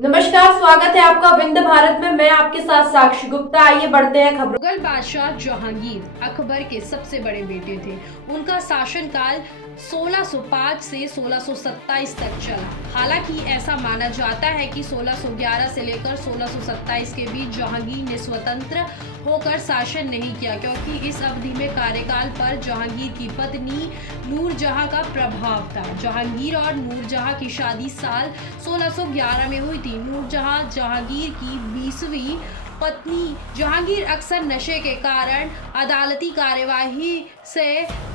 नमस्कार, स्वागत है आपका विंध्य भारत में। मैं आपके साथ साक्षी गुप्ता। आइए बढ़ते हैं खबरों। मुगल बादशाह जहांगीर अकबर के सबसे बड़े बेटे थे। उनका शासनकाल 1605 से 1627 तक चला। हालांकि ऐसा माना जाता है कि 1611 से लेकर 1627 के बीच जहांगीर ने स्वतंत्र होकर शासन नहीं किया, क्योंकि इस अवधि में कार्यकाल पर जहांगीर की पत्नी नूरजहां का प्रभाव था। जहांगीर और नूरजहां की शादी साल 1611 में हुई थी। नूरजहां जहांगीर की 20वीं पत्नी। जहांगीर अक्सर नशे के कारण अदालती कार्यवाही से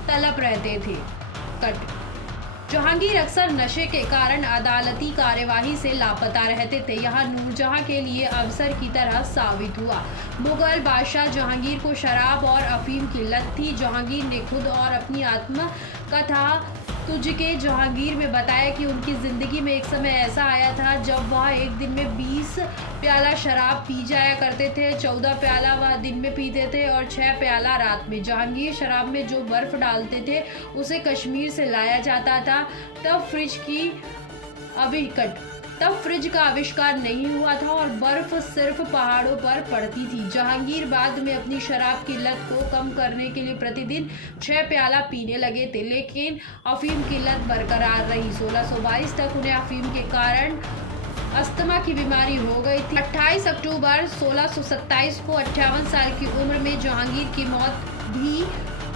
तलब रहते थे। जहांगीर अक्सर नशे के कारण अदालती कार्यवाही से लापता रहते थे। यह नूरजहां के लिए अवसर की तरह साबित हुआ। मुगल बादशाह जहांगीर को शराब और अफीम की लत थी। जहांगीर ने खुद और अपनी आत्मकथा तुझके जहांगीर में बताया कि उनकी जिंदगी में एक समय ऐसा आया था जब वह एक दिन में 20 प्याला शराब पी जाया करते थे। 14 प्याला वह दिन में पीते थे और 6 प्याला रात में। जहांगीर शराब में जो बर्फ डालते थे उसे कश्मीर से लाया जाता था। तब फ्रिज का आविष्कार नहीं हुआ था और बर्फ सिर्फ पहाड़ों पर पड़ती थी। जहांगीर बाद में अपनी शराब की लत को कम करने के लिए प्रतिदिन 6 प्याला पीने लगे थे, लेकिन अफीम की लत बरकरार रही। 1622 तक उन्हें अफीम के कारण अस्थमा की बीमारी हो गई थी। 28 अक्टूबर 1627 को 58 साल की उम्र में जहांगीर की मौत भी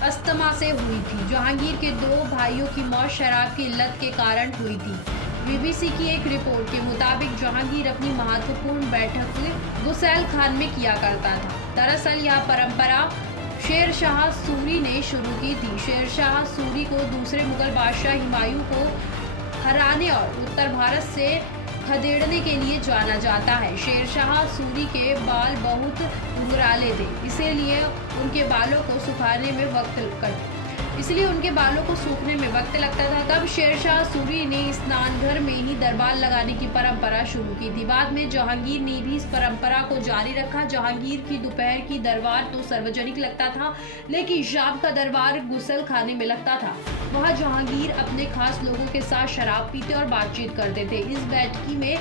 अस्थमा से हुई थी। जहांगीर के 2 भाइयों की मौत शराब की लत के कारण हुई थी। बीबीसी की एक रिपोर्ट के मुताबिक जहांगीर अपनी महत्वपूर्ण बैठक गुसैल खान में किया करता था। दरअसल यह परंपरा शेर शाह सूरी ने शुरू की थी। शेर शाह सूरी को दूसरे मुगल बादशाह हुमायूं को हराने और उत्तर भारत से खदेड़ने के लिए जाना जाता है। शेर शाह सूरी के बाल बहुत घुंघराले थे, इसलिए उनके बालों को सूखने में वक्त लगता था। तब शेरशाह सूरी ने स्नान घर में ही दरबार लगाने की परंपरा शुरू की थी। बाद में जहांगीर ने भी इस परंपरा को जारी रखा। जहांगीर की दोपहर की दरबार तो सार्वजनिक लगता था, लेकिन शाम का दरबार गुसल खाने में लगता था। वहाँ जहांगीर अपने खास लोगों के साथ शराब पीते और बातचीत करते थे। इस बैठकी में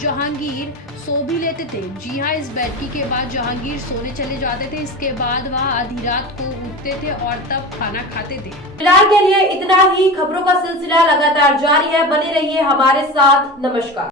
जहांगीर सो भी लेते थे। जी हाँ, इस बैठकी के बाद जहांगीर सोने चले जाते थे। इसके बाद वह आधी रात को उठते थे और तब खाना खाते थे। फिलहाल के लिए इतना ही। खबरों का सिलसिला लगातार जारी है, बने रहिए हमारे साथ। नमस्कार।